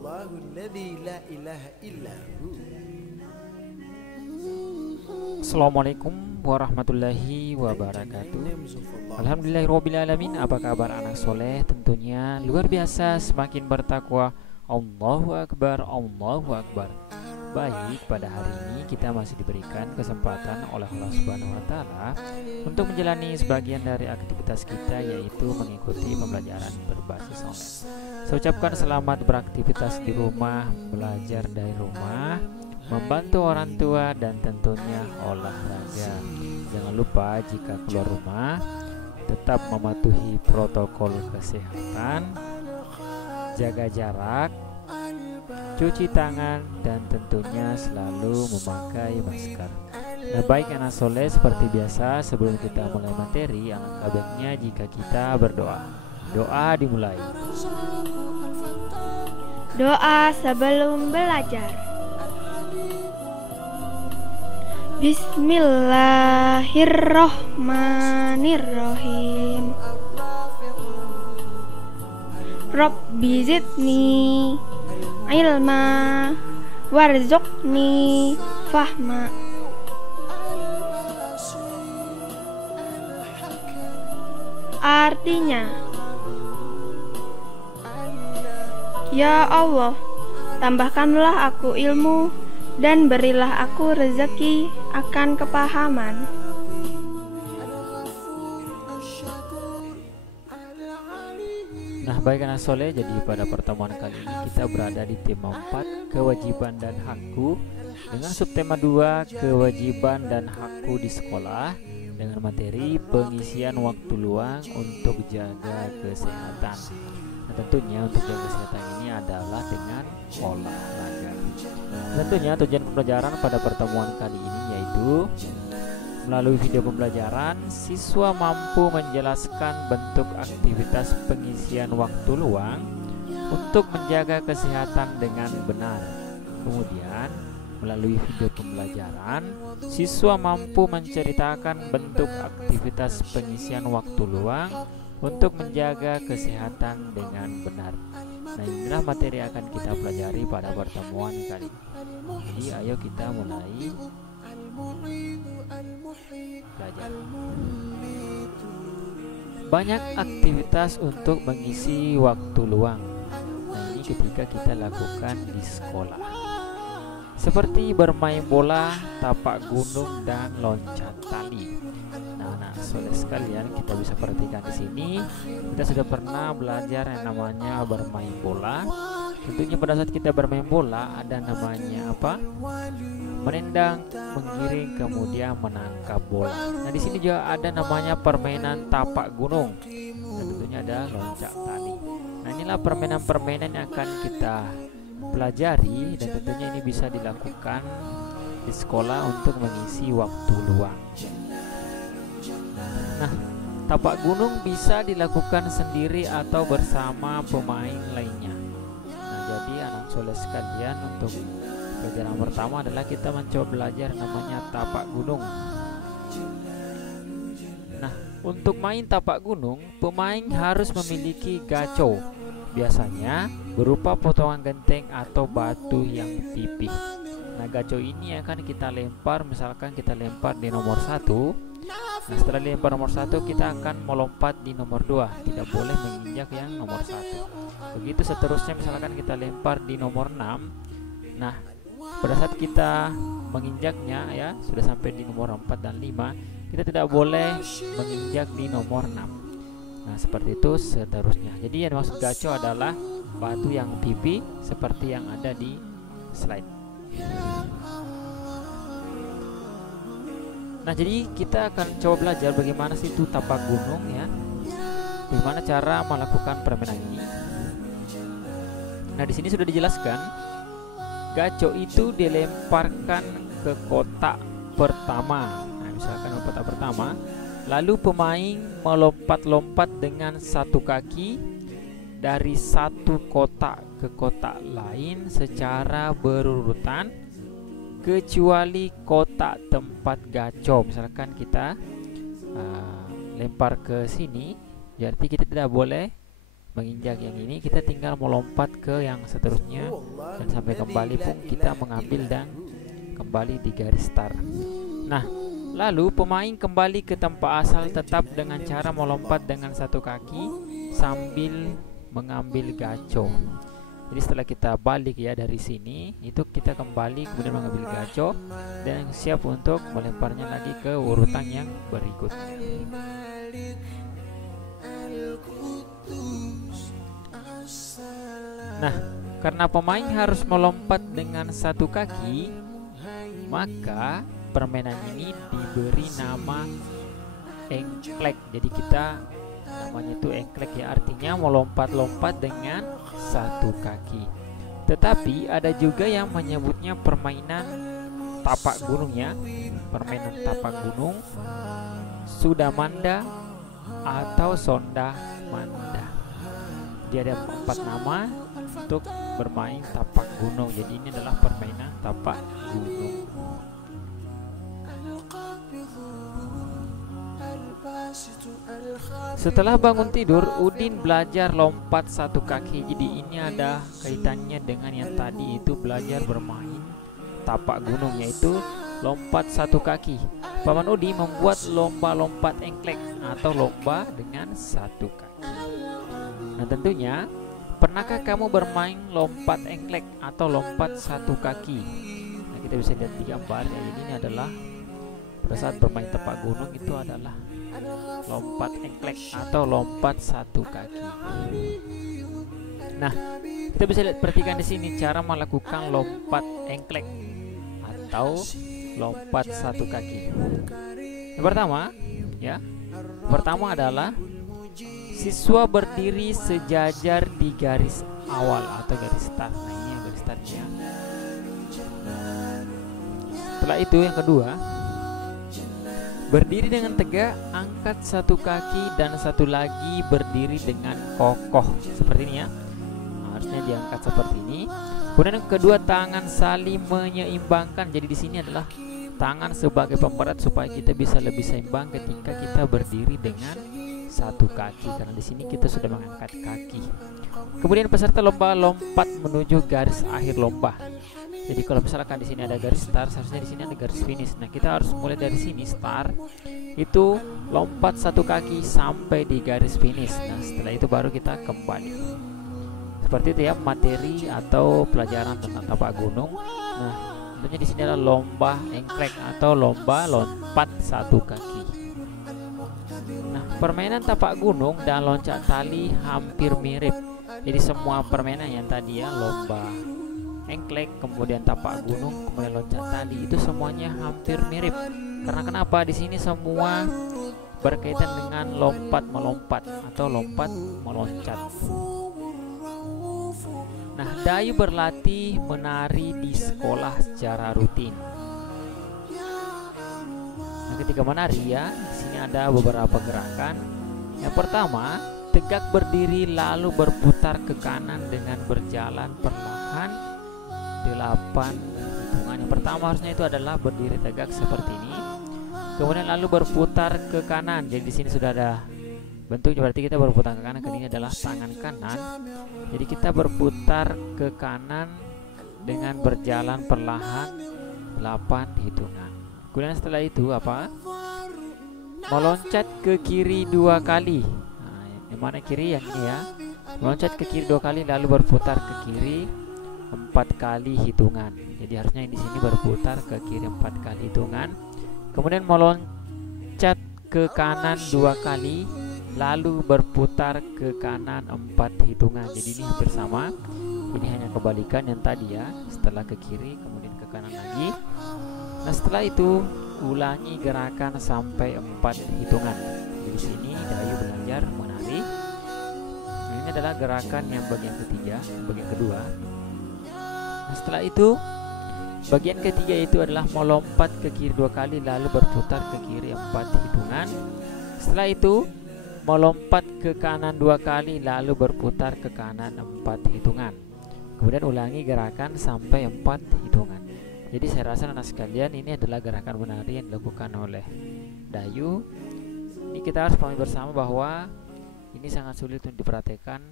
Allahul ladzi la ilaha illa hu. Assalamualaikum warahmatullahi wabarakatuh. Alhamdulillahirrabbilalamin. Apa kabar anak soleh? Tentunya luar biasa, semakin bertakwa. Allahu Akbar, Allahu Akbar. Baik, pada hari ini kita masih diberikan kesempatan oleh Allah Subhanahu wa Ta'ala untuk menjalani sebagian dari aktivitas kita, yaitu mengikuti pembelajaran berbasis online. Saya ucapkan selamat beraktivitas di rumah, belajar dari rumah, membantu orang tua, dan tentunya olahraga. Jangan lupa jika keluar rumah tetap mematuhi protokol kesehatan, jaga jarak, cuci tangan, dan tentunya selalu memakai masker. Nah, baik anak soleh, seperti biasa sebelum kita mulai materi, alangkah baiknya jika kita berdoa. Doa dimulai. Doa sebelum belajar. Bismillahirrohmanirrohim. Rabbi zidni ilma warzuqni fahma. Artinya, ya Allah, tambahkanlah aku ilmu dan berilah aku rezeki akan kepahaman. Nah, baik anak soleh, jadi pada pertemuan kali ini kita berada di tema 4, kewajiban dan hakku, dengan subtema 2, kewajiban dan hakku di sekolah, dengan materi pengisian waktu luang untuk jaga kesehatan. Nah, tentunya untuk jaga kesehatan ini adalah dengan olahraga. Tentunya tujuan pembelajaran pada pertemuan kali ini yaitu melalui video pembelajaran, siswa mampu menjelaskan bentuk aktivitas pengisian waktu luang untuk menjaga kesehatan dengan benar. Kemudian, melalui video pembelajaran, siswa mampu menceritakan bentuk aktivitas pengisian waktu luang untuk menjaga kesehatan dengan benar. Nah, inilah materi yang akan kita pelajari pada pertemuan kali ini. Jadi, ayo kita mulai belajar. Banyak aktivitas untuk mengisi waktu luang. Nah, ini ketika kita lakukan di sekolah, seperti bermain bola, tapak gunung, dan loncat tali. Nah, soleh sekalian, kita bisa perhatikan di sini kita sudah pernah belajar yang namanya bermain bola. Tentunya pada saat kita bermain bola ada namanya apa? Menendang, menggiring, kemudian menangkap bola. Nah, di sini juga ada namanya permainan tapak gunung. Dan tentunya ada loncat tali. Nah, inilah permainan-permainan yang akan kita pelajari, dan tentunya ini bisa dilakukan di sekolah untuk mengisi waktu luang. Nah, tapak gunung bisa dilakukan sendiri atau bersama pemain lainnya. Nah, jadi anak soleh sekalian, untuk pelajaran pertama adalah kita mencoba belajar namanya tapak gunung. Nah, untuk main tapak gunung, pemain harus memiliki gaco, biasanya berupa potongan genteng atau batu yang pipih. Nah, gaco ini akan kita lempar, misalkan kita lempar di nomor 1. Nah, setelah lempar nomor 1, kita akan melompat di nomor 2. Tidak boleh menginjak yang nomor 1. Begitu seterusnya, misalkan kita lempar di nomor 6. Nah, pada saat kita menginjaknya, ya sudah sampai di nomor 4 dan 5, kita tidak boleh menginjak di nomor 6. Nah, seperti itu seterusnya. Jadi yang dimaksud gaco adalah batu yang pipi seperti yang ada di slide. Nah, jadi kita akan coba belajar bagaimana sih itu tapak gunung, ya. Bagaimana cara melakukan permainan ini. Nah, di sini sudah dijelaskan, gaco itu dilemparkan ke kotak pertama. Nah, misalkan kotak pertama, lalu pemain melompat-lompat dengan satu kaki dari satu kotak ke kotak lain secara berurutan, kecuali kotak tempat gaco. Misalkan kita lempar ke sini, berarti kita tidak boleh menginjak yang ini, kita tinggal melompat ke yang seterusnya dan sampai kembali pun kita mengambil dan kembali di garis start. Nah, lalu pemain kembali ke tempat asal tetap dengan cara melompat dengan satu kaki sambil mengambil gaco. Jadi setelah kita balik ya dari sini, itu kita kembali kemudian mengambil gaco dan siap untuk melemparnya lagi ke urutan yang berikutnya. Nah, karena pemain harus melompat dengan satu kaki, maka permainan ini diberi nama engklek. Jadi kita namanya itu engklek ya, artinya melompat-lompat dengan satu kaki. Tetapi ada juga yang menyebutnya permainan tapak gunung ya, permainan tapak gunung, sudamanda atau sonda manda. Dia ada 4 nama untuk bermain tapak gunung. Jadi ini adalah permainan tapak gunung. Setelah bangun tidur, Udin belajar lompat satu kaki. Jadi ini ada kaitannya dengan yang tadi itu belajar bermain tapak gunung, yaitu lompat satu kaki. Paman Udin membuat lomba lompat engklek atau lomba dengan satu kaki. Nah tentunya, pernahkah kamu bermain lompat engklek atau lompat satu kaki? Nah kita bisa lihat di gambar ya, jadi ini adalah pada saat bermain tapak gunung itu adalah lompat engklek atau lompat satu kaki. Nah, kita bisa lihat, perhatikan di sini cara melakukan lompat engklek atau lompat satu kaki. Yang pertama, ya, pertama adalah siswa berdiri sejajar di garis awal atau garis start. Nah ini yang garis startnya. Setelah itu yang kedua, berdiri dengan tegak, angkat satu kaki dan satu lagi berdiri dengan kokoh seperti ini ya. Nah, harusnya diangkat seperti ini. Kemudian yang kedua, tangan saling menyeimbangkan. Jadi di sini adalah tangan sebagai pemberat supaya kita bisa lebih seimbang ketika kita berdiri dengan satu kaki, karena di sini kita sudah mengangkat kaki. Kemudian peserta lomba lompat menuju garis akhir lomba. Jadi kalau misalkan di sini ada garis start, seharusnya di sini ada garis finish. Nah, kita harus mulai dari sini start, itu lompat satu kaki sampai di garis finish. Nah, setelah itu baru kita kembali. Seperti itu ya materi atau pelajaran tentang tapak gunung. Nah, tentunya di sini adalah lomba engklek atau lomba lompat satu kaki. Nah, permainan tapak gunung dan loncat tali hampir mirip. Jadi semua permainan yang tadi ya, lomba engklek, kemudian tapak gunung, kemudian loncat tali, itu semuanya hampir mirip. Karena kenapa? Di sini semua berkaitan dengan lompat melompat atau lompat meloncat. Nah, Dayu berlatih menari di sekolah secara rutin. Nah, ketika menari ya, di sini ada beberapa gerakan. Yang pertama, tegak berdiri lalu berputar ke kanan dengan berjalan perlahan 8 hitungan. Yang pertama harusnya itu adalah berdiri tegak seperti ini. Kemudian lalu berputar ke kanan. Jadi di sini sudah ada bentuknya, berarti kita berputar ke kanan. Ini adalah tangan kanan. Jadi kita berputar ke kanan dengan berjalan perlahan 8 hitungan. Kemudian setelah itu apa? Meloncat ke kiri 2 kali. Nah, yang mana kiri? Yang ini ya. Meloncat ke kiri 2 kali lalu berputar ke kiri 4 kali hitungan. Jadi harusnya di sini berputar ke kiri 4 kali hitungan. Kemudian meloncat ke kanan 2 kali lalu berputar ke kanan 4 hitungan. Jadi ini hampir sama. Ini hanya kebalikan yang tadi ya. Setelah ke kiri kemudian ke kanan lagi. Nah, setelah itu ulangi gerakan sampai 4 hitungan. Di sini Dayu belajar menari. Nah, ini adalah gerakan yang bagian ketiga, bagian kedua. Nah, setelah itu bagian ketiga itu adalah melompat ke kiri 2 kali lalu berputar ke kiri 4 hitungan. Setelah itu melompat ke kanan 2 kali lalu berputar ke kanan 4 hitungan. Kemudian ulangi gerakan sampai 4 hitungan. Jadi saya rasa anak sekalian, ini adalah gerakan menari yang dilakukan oleh Dayu. Ini kita harus pahami bersama bahwa Ini sangat sulit untuk diperhatikan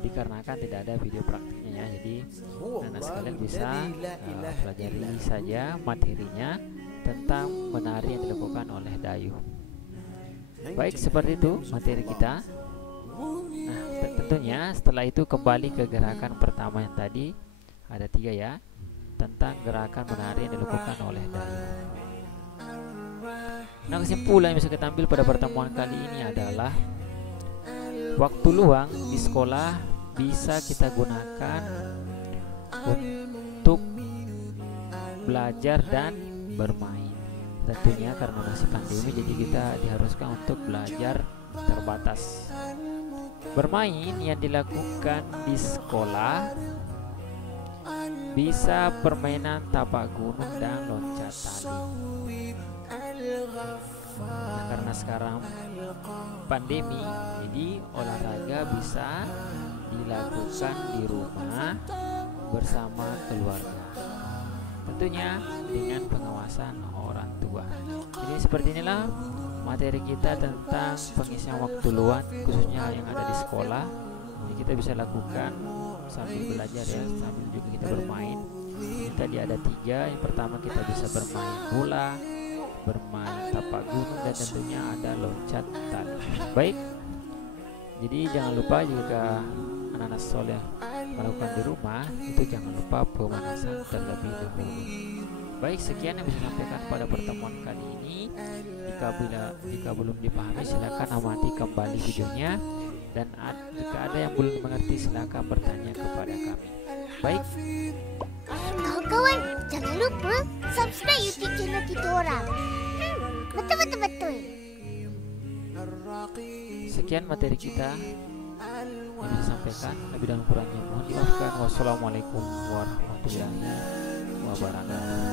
dikarenakan tidak ada video praktiknya ya. Jadi anak sekalian bisa pelajari saja materinya tentang menari yang dilakukan oleh dayuh. Baik, seperti itu materi kita. Nah, tentunya setelah itu kembali ke gerakan pertama yang tadi, ada 3 ya, tentang gerakan menari yang dilakukan oleh dayuh. Nah, kesimpulan yang bisa kita ambil pada pertemuan kali ini adalah waktu luang di sekolah bisa kita gunakan untuk belajar dan bermain. Tentunya karena masih pandemi, jadi kita diharuskan untuk belajar terbatas. Bermain yang dilakukan di sekolah bisa permainan tapak gunung dan loncat tali. Nah, karena sekarang pandemi, jadi olahraga bisa dilakukan di rumah bersama keluarga, tentunya dengan pengawasan orang tua. Jadi seperti inilah materi kita tentang pengisian waktu luang, khususnya yang ada di sekolah. Jadi kita bisa lakukan sambil belajar ya, sambil juga kita bermain. Ini tadi ada 3. Yang pertama kita bisa bermain bola, bermain tapak gunung, dan tentunya ada loncat tali. Baik, jadi jangan lupa jika anak-anak soleh melakukan di rumah, itu jangan lupa pemanasan terlebih dahulu. Baik, sekian yang bisa sampaikan pada pertemuan kali ini. Jika belum dipahami, silakan amati kembali videonya, dan jika ada yang belum mengerti, silakan bertanya kepada kami. Baik, kawan-kawan, jangan lupa subscribe YouTube channel kita orang. Betul. sekian materi kita yang bisa sampaikan. Lebih dan kurangnya mohon dimaafkan. Wassalamualaikum warahmatullahi wabarakatuh.